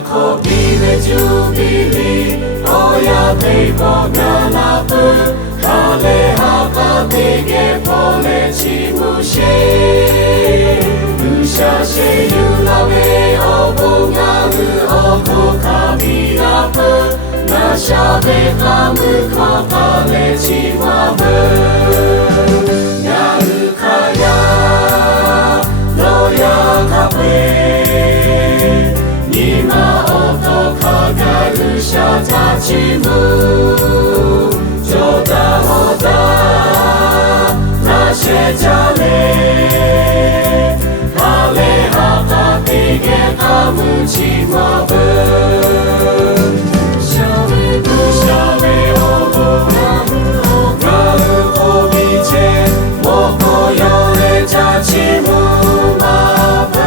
Jacobine Jubili, Oya Deivo Galapu, Hale Haka Tige Pole Chimushe, Ushashe Yulawe Obungaru Obu Kabirapu, Nashabe Kamu Kapale Chiwabu, Narukaya, Loya Kapwe. 今音かがる者たちもジョダホダなしじゃれハレハタティゲカムチマブシャベブシャベオボガルコビチェモコヨレチャチムマブ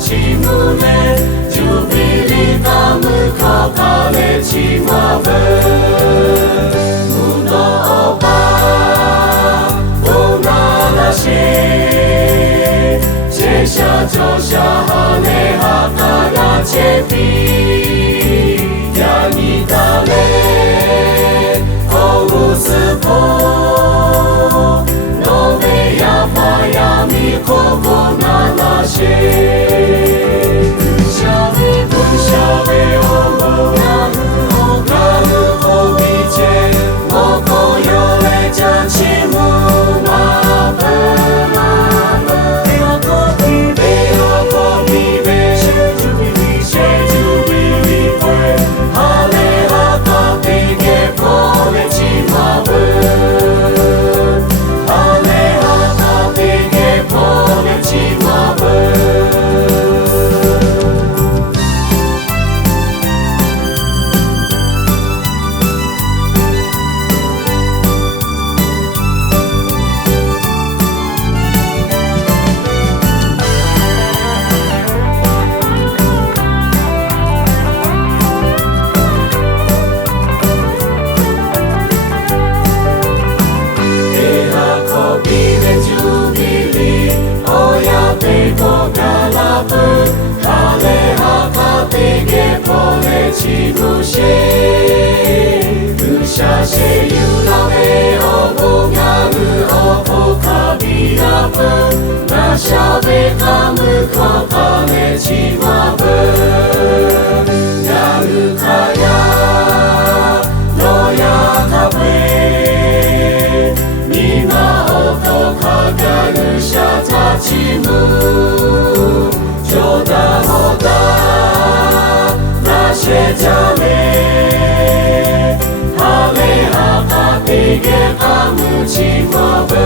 チムネジュビリカムカカレチマブムノバオナラシジェシャジョシャハネハカラチェピヤニタレオウスポノベヤファヤミココナラシShabe kamu kapale chimabu Narukaya Noya kapwe Mina oto kagaru sha tachi mu Joda hoda Nashe jame Hale haka tige kamu chimabu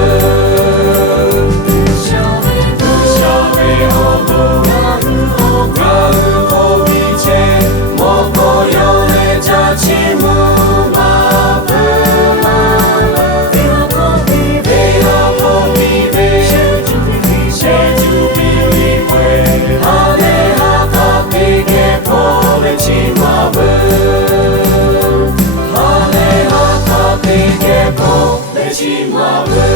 Chimabue